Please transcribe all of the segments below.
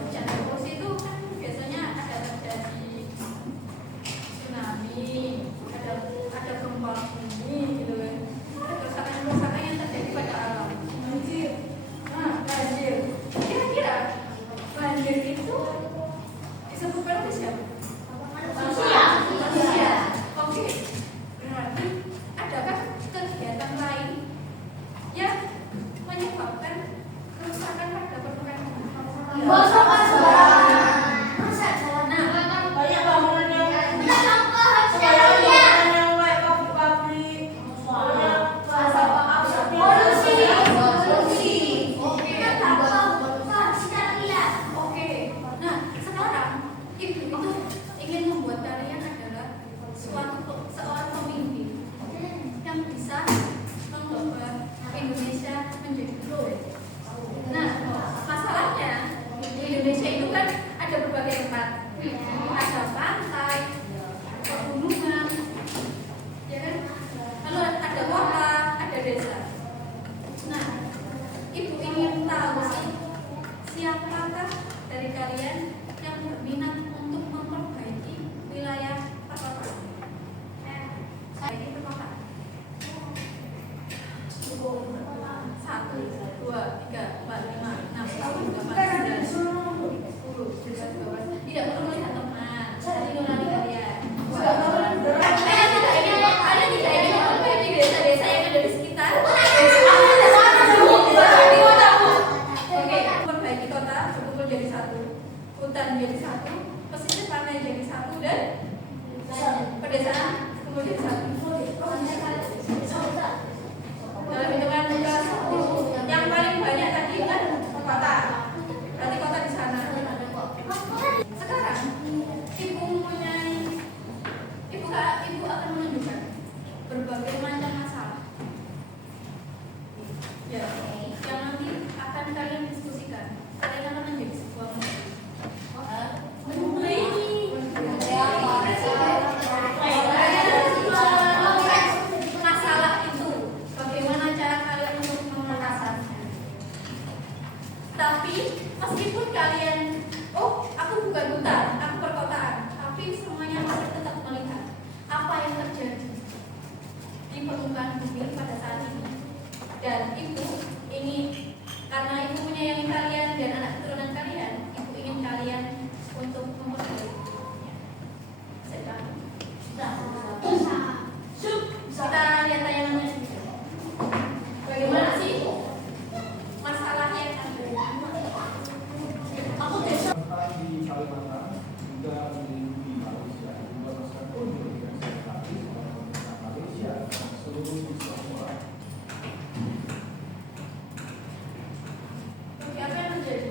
Hujan deras itu kan biasanya ada terjadi Oke, apa yang terjadi?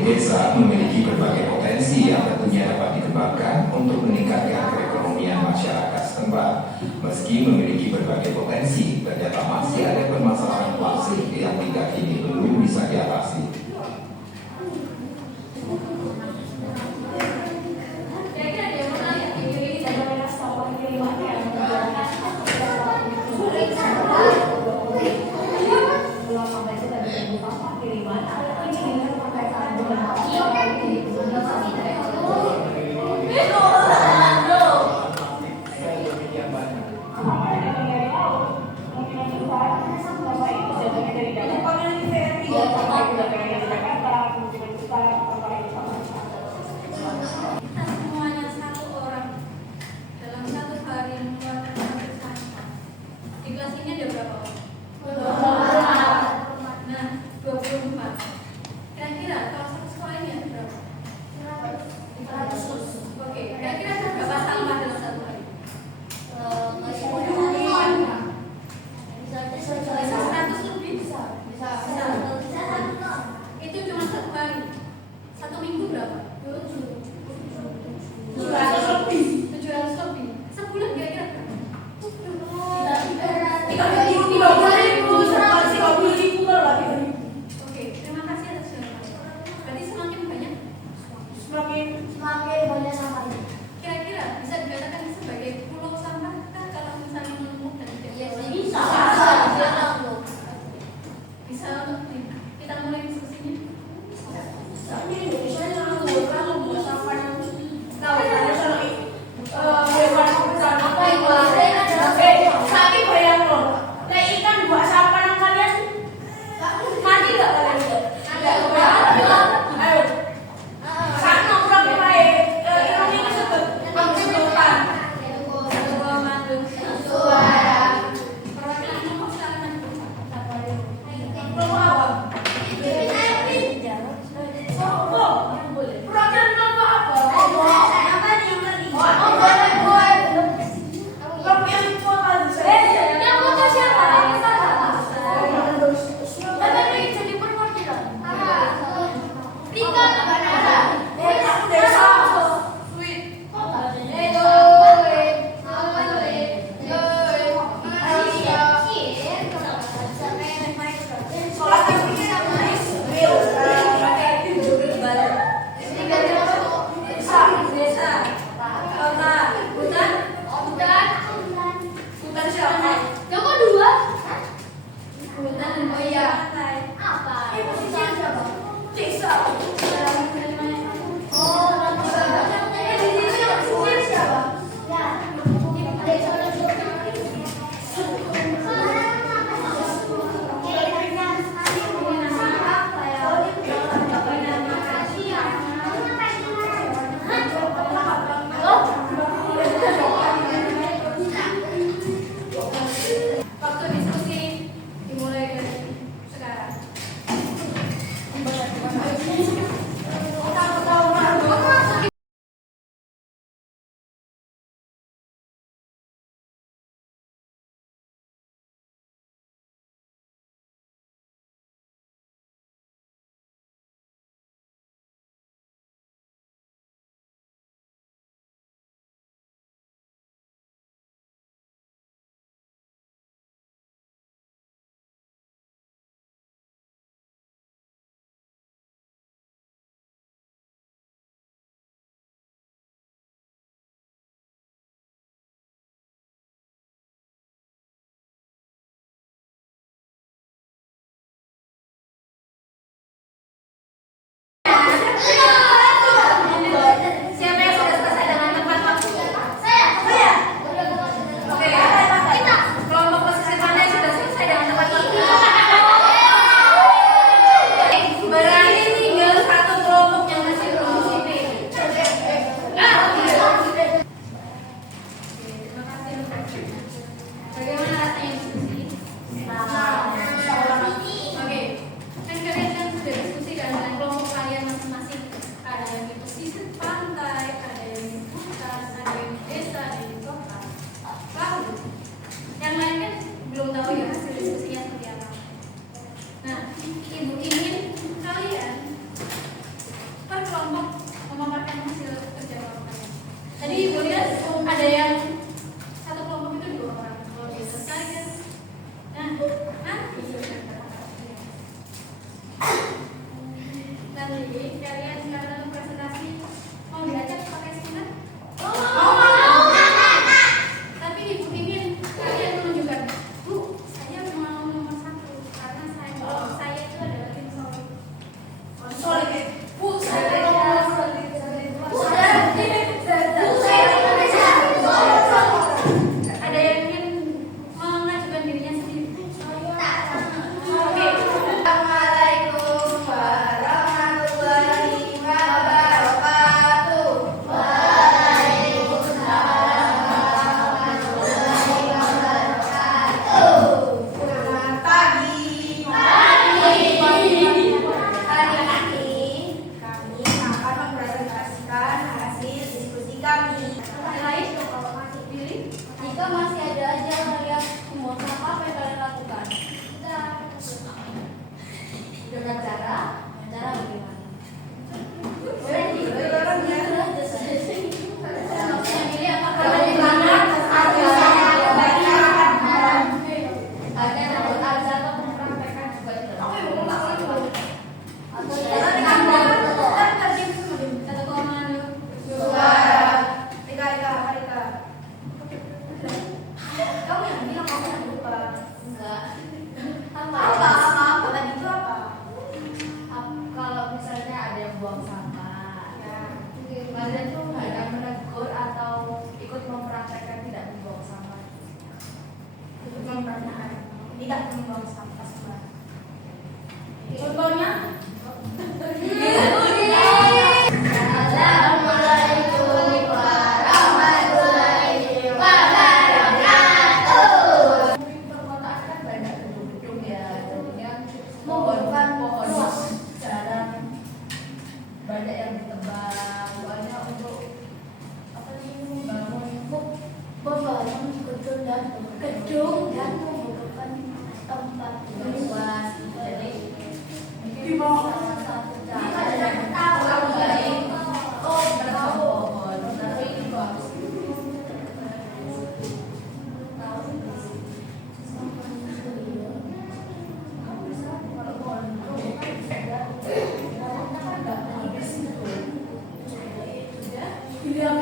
Ekonomi desa memiliki berbagai potensi yang tentunya dapat dikembangkan untuk meningkatkan perekonomian masyarakat setempat. Meski memiliki berbagai potensi, ternyata masih ada permasalahan klasik yang hingga kini belum bisa diatasi.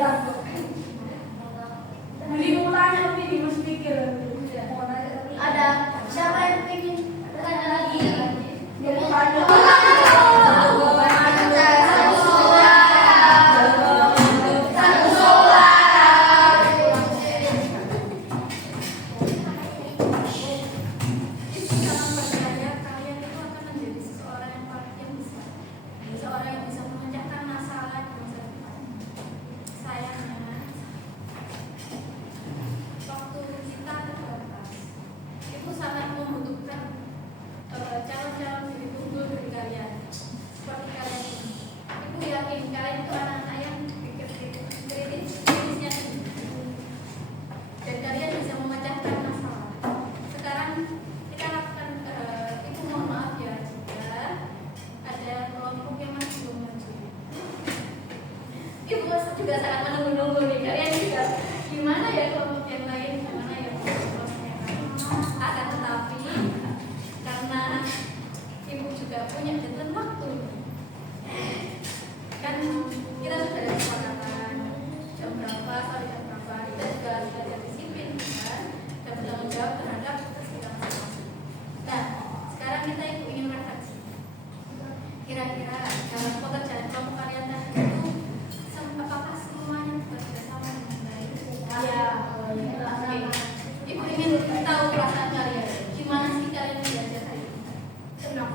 Jadi mau tanya tapi di mas pikir. Ada siapa yang ingin bertanya lagi? Dia mau tanya. Calon-calon jadi unggul dari kalian seperti kalian ini. Ibu yakin kalian itu anak-anak yang pikir kritisnya tinggi dan kalian bisa memecahkan masalah. Sekarang kita lakukan, ibu mohon maaf ya jika ada kelompok yang masih belum maju. Ibu juga sangat menunggu-nunggu nih, kalian juga gimana ya kelompok yang lain, gimana ya kelompok yang lain. Akan tetapi karena ibu juga punya deadline waktu, kan kita sudah ada kesepakatan jam berapa sampai jam berapa, kita juga belajar disiplin kan, dan bertanggung jawab terhadap tugas kita masing-masing. Nah, sekarang kita ingin refleksi. Kira-kira dalam pekerjaan kelompok kalian tadi itu apakah semuanya bekerja sama dengan baik? Ya. Oke. Ibu ingin tahu perasaan kalian. Gimana sih kalian belajar hari ini? Senang.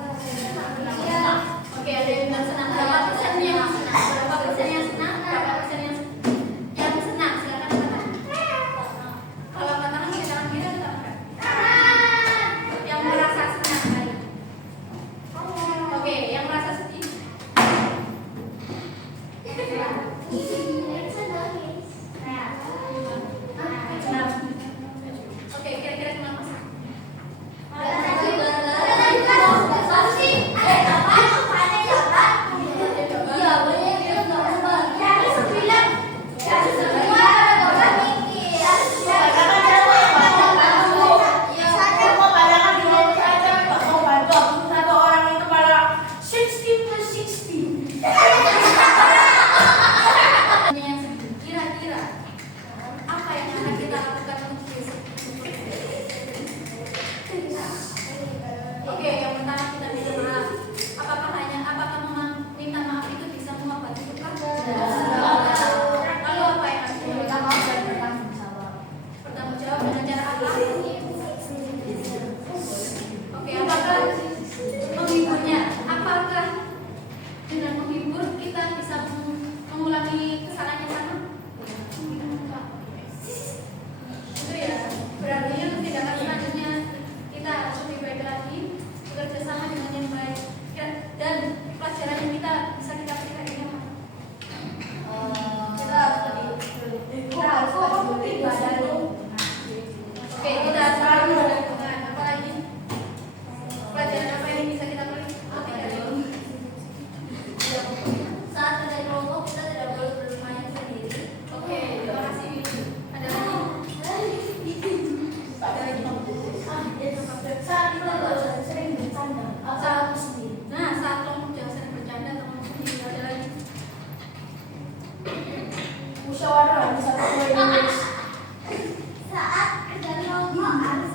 Oke, ada yang bilang senang. Berapa persennya yang senang? Berapa persen yang senang? Berapa persen yang senang? Silakan katakan. Kalau katakan kita tangan kiri atau tangan kanan? Yang merasa senang hari ini. Oke, yang merasa sedih. Oke, kira-kira kenapa sih? Yang sedih. Kira-kira apa yang akan kita lakukan untuk besok? Oke, yang pertama kita minta maaf. Apakah meminta maaf itu bisa mengobati luka? Lalu apa yang harus kita maaf dan bertanggung jawab dengan cara apa? Oke, apakah menghiburnya? Apakah dengan menghibur kita bisa mengulangi kesalahan yang sama? Itu ya, berarti untuk tindakan selanjutnya kita harus lebih baik lagi, bekerja sama dengan yang baik, dan pelajaran yang bisa kita petik ini apa? Kita harus lebih ibadah. Oke, kita harus belajar dengan apa lagi? Pelajaran apa yang bisa kita petik hari ini? Saat kita di kelompok kita tidak boleh bermain sendiri. Oke, terima kasih. Ada lagi? Saat kita belajar sering bercanda. Saat kelompok jangan sering bercanda atau ngomong sendiri. Ada lagi? Musyawarah bisa pakai Inggris. Saat kerja kelompok harus